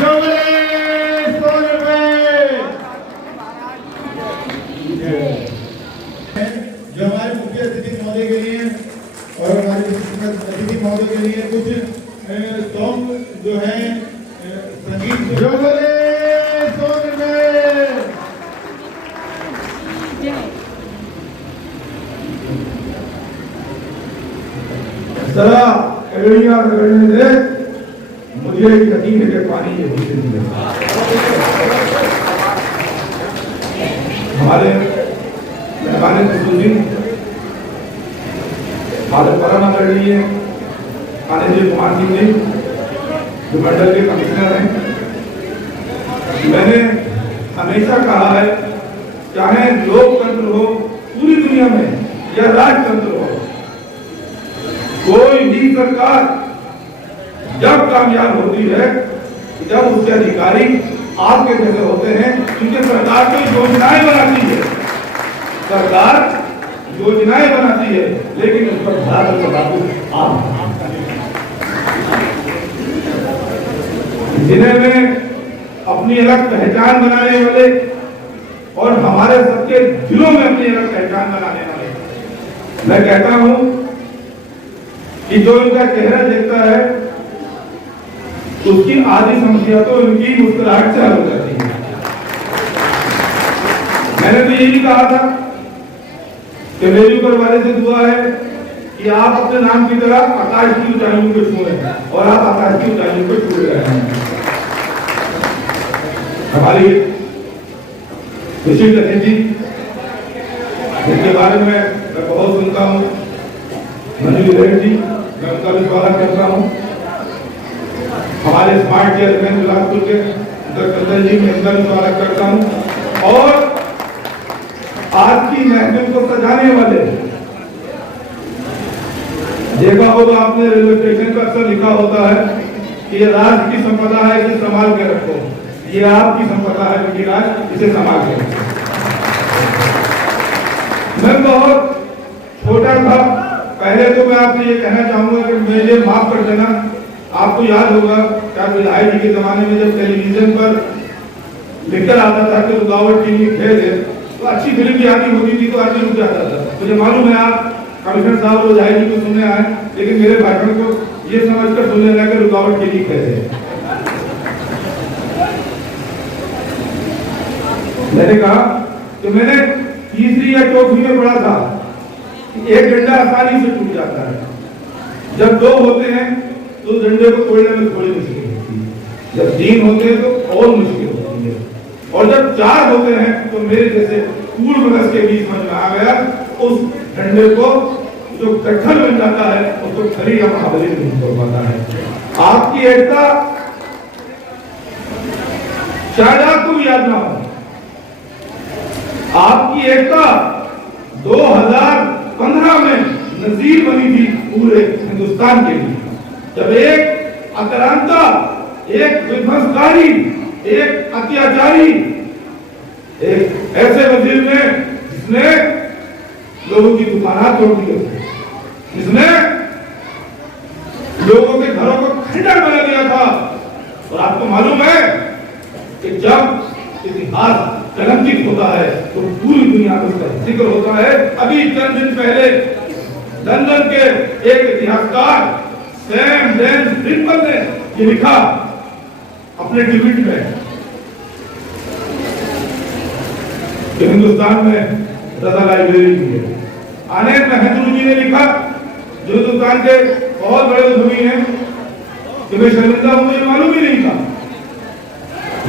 जो हमारे मुख्य अतिथि महोदय के लिए और हमारे अतिथि महोदय के लिए कुछ सॉन्ग जो है संगीत जरा एड़ियां रगड़ने दे मुझे यकीन है कि पानी ये भी नहीं है। हमारे मेहमान खुशूसी हमारे परम आदरणीय आनंद कुमार सिंह जी जो मंडल के कमिश्नर हैं, मैंने हमेशा कहा है चाहे लोकतंत्र हो पूरी दुनिया में या राजतंत्र हो, कोई भी सरकार जब कामयाब होती है जब उसके अधिकारी आपके जैसे होते हैं, क्योंकि सरकार तो योजनाएं बनाती है, सरकार योजनाएं बनाती है, लेकिन उस पर लागू आप जिन्हें में अपनी अलग पहचान बनाने वाले और हमारे सबके दिलों में अपनी अलग पहचान बनाने वाले, मैं कहता हूं कि जो इनका चेहरा देखता है उसकी आधी समस्या तो इनकी मुस्कुराहट से हल हो जाती है। मैंने तो यही कहा था कि मेरी ऊपर वाले से दुआ है कि आप अपने नाम की तरह आकाश की ऊंचाइयों को छू रहे हैं और आप आकाश की ऊंचाइयों को छू रहे हैं। हमारी विशिष्ट अतिथि जिनके बारे में मैं बहुत सुनता हूँ, मनीष जी, मैं उनका भी स्वागत करता हूँ। हमारे स्मार्ट चेयरमैन बिलासपुर के चंदन जी, मैं उनका भी स्वागत करता हूँ। और आज की महफिल को सजाने वाले, देखा होगा आपने रेलवे स्टेशन पर अक्सर लिखा होता है कि ये राष्ट्र की संपदा है, इसे संभाल के रखो। ये आपकी संपदा है बेटी राज, इसे संभाल के रखो। मैं बहुत छोटा था, पहले तो मैं आपसे ये कहना चाहूंगा कि मुझे माफ कर देना। आपको याद होगा शायद विधायक जी के जमाने में जब टेलीविजन पर लिखकर आता था कि रुकावट की खेल है, तो अच्छी फिल्म भी आती होती थी तो आदमी रुक जाता था। मुझे मालूम है आप कमिश्नर साहब और विधायक जी को सुनने आए, लेकिन मेरे भाषण को ये समझकर सुनने लगे रुकावट की खेल है। मैंने कहा कि मैंने तीसरी या चौथी में पढ़ा था कि एक डंडा आसानी से टूट जाता है, जब दो होते हैं तो डंडे को तोड़ने में थोड़ी मुश्किल होती है, जब तीन होते हैं तो और मुश्किल होती है, और जब चार होते हैं तो मेरे जैसे पूर्ण मनस के बीच में आ गया, उस डंडे को जो गठन बन जाता है उसको खरी या महाबली नहीं तोड़ पाता है। आपकी एकता शायद आपको भी याद ना हो, आपकी एकता 2015 में नजीर बनी थी पूरे हिंदुस्तान के लिए, जब एक आक्रांता, एक विध्वंसकारी, एक अत्याचारी, एक ऐसे वजीर ने जिसने लोगों की दुकानात तोड़ दी, जिसने लोगों के घरों को खंडर बना दिया था। और आपको मालूम है कि जब इतिहास कलंकित होता है तो पूरी दुनिया में उसका जिक्र होता है। अभी चंद दिन पहले लंदन के एक इतिहासकार सैम डेन ब्रिकमन ने ये लिखा अपने ट्वीट में कि हिंदुस्तान में रजा लाइब्रेरी है। आनंद महंद्रू जी ने लिखा, जो हिंदुस्तान के बहुत बड़े उद्यमी हैं, कि मैं शर्मिंदा हूं, मुझे मालूम ही नहीं था।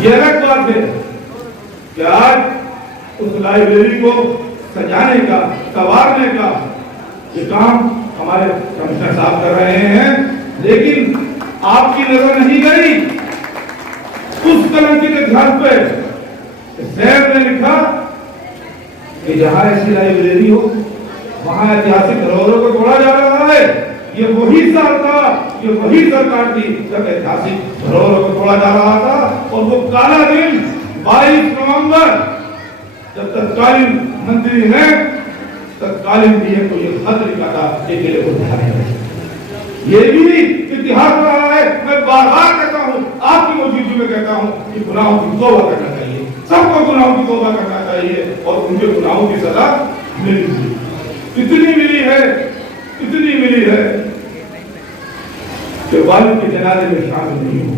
ये अलग बात है कि आज उस लाइब्रेरी को सजाने का, संवारने का ये काम हमारे कमिश्नर साहब कर रहे हैं, लेकिन आपकी नजर नहीं गई उस कलंकित इतिहास पे। सैम ने लिखा कि जहां ऐसी लाइब्रेरी हो वहां ऐतिहासिक धरोहरों को तोड़ा जा रहा है। ये वही साल था, ये वही सरकार थी जब ऐतिहासिक धरोहरों को तोड़ा जा रहा था। और वो काला दिन 22 नवंबर जब तत्कालीन मंत्री ने तत्कालीन डीएम को ये खत लिखा था कि मेरे को ध्यान है। ये भी इतिहास रहा है। मैं बार बार कहता हूं, आपकी मौजूदगी में कहता हूं कि गुनाहों की तौबा करना चाहिए, सबको गुनाहों की तौबा करना चाहिए और उनके गुनाहों की सजा मिलनी चाहिए। इतनी मिली है कि वालिद के जनाजे में शामिल नहीं हो,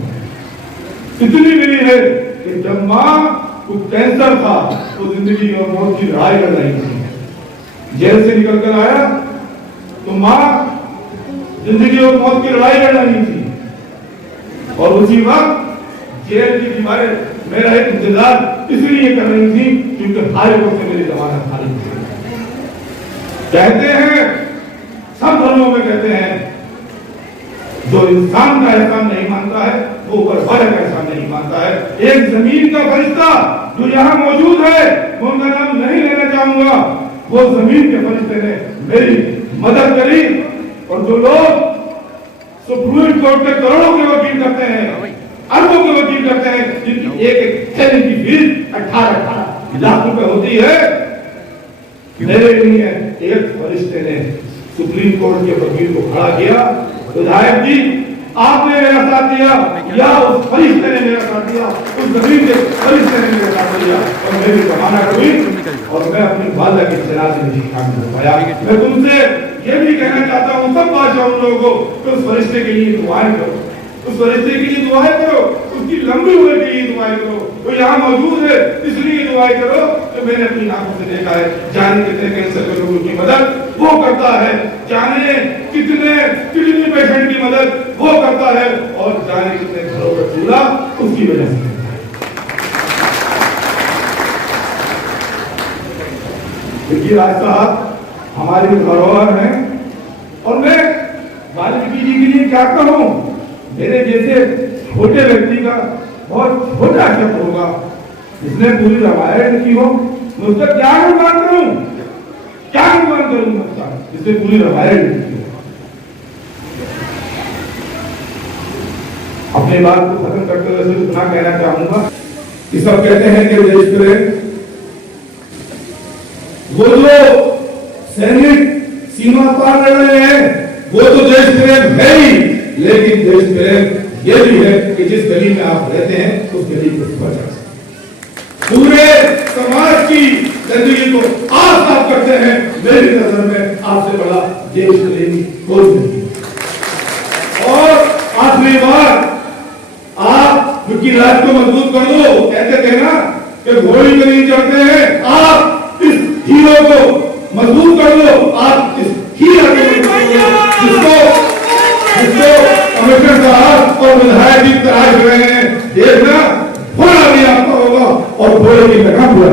इतनी मिली है कि जब माँ को कैंसर था तो जिंदगी और मौत की लड़ाई लड़ रही थी, जेल से निकल कर आया तो माँ जिंदगी और मौत की लड़ाई लड़ रही थी और उसी वक्त जेल की दीवारें मेरा एक इंतजार इसलिए कर रही थी क्योंकि हाई कोर्ट से मेरी जमानत खारिज थी। कहते हैं, सब धर्मों में कहते हैं, जो इंसान का एहसान नहीं मानता है वो ऊपर वाले का एहसान नहीं मानता है। एक जमीन का फरिश्ता जो यहाँ मौजूद है, मैं उनका नाम नहीं लेना चाहूंगा, वो जमीन के फरिश्ते ने मेरी मदद करी। और जो लोग सुप्रीम कोर्ट के करोड़ों के वकील करते हैं, अरबों के वकील करते हैं, जिनकी एक थैली की फीस 18 लाख रुपए होती है, मेरे लिए एक फरिश्ते ने सुप्रीम कोर्ट के वकील को खड़ा किया, विधायक जी आपने मेरा साथ दिया या उस फरिश्ते ने मेरा साथ दिया, उस जमीन के फरिश्ते ने मेरा साथ दिया और मेरी जमानत हुई और मैं अपनी वादा की जनाजे में शामिल हो पाया। मैं तुमसे ये भी कहना चाहता हूँ, सब बादशाह उन लोगों को, कि उस फरिश्ते के लिए दुआएं करो, उस फरिश्ते के लिए दुआएं करो, उसकी लंबी उम्र के लिए दुआएं करो। वो यहाँ मौजूद है इसलिए दुआएं करो तो मैंने अपनी आंखों से देखा है, जाने कितने कैंसर के लोगों की मदद वो करता है, जाने कितने किडनी पेशेंट की मदद वो करता है और जाने कितने घरों का चूल्हा उसकी वजह से। देखिए राज साहब हमारे धरोहर हैं और मैं वाल्मीकि जी के लिए क्या कहूं, मेरे जैसे छोटे व्यक्ति का बहुत छोटा शब्द होगा, इसने पूरी रामायण लिखी हो, मैं उसका क्या अनुमान करूं, क्या अनुमान करूं उसका, इसने पूरी रामायण लिखी हो। अपनी बात को खत्म करते हुए सिर्फ इतना कहना चाहूंगा कि सब कहते हैं कि देश प्रेम, वो जो सैनिक सीमा पार लड़ रहे हैं वो तो देश प्रेम है ही, लेकिन देश प्रेम ये भी है कि जिस गली में आप रहते हैं उस गली को बचा सकते, पूरे समाज की जिंदगी को आप साफ करते हैं। मेरी नजर में आपसे बड़ा देश प्रेमी कोई नहीं। और आखिरी बार आप क्योंकि राज को मजबूत कर दो, कहते थे ना कि घोड़ी में नहीं चढ़ते हैं, आप इस हीरो को मजबूत कर दो, आप इस हीरो को जिसको कमिश्नर साहब और विधायक जी तलाश रहे हैं, देखना घोड़ा भी आपका होगा और घोड़े की जगह पूरा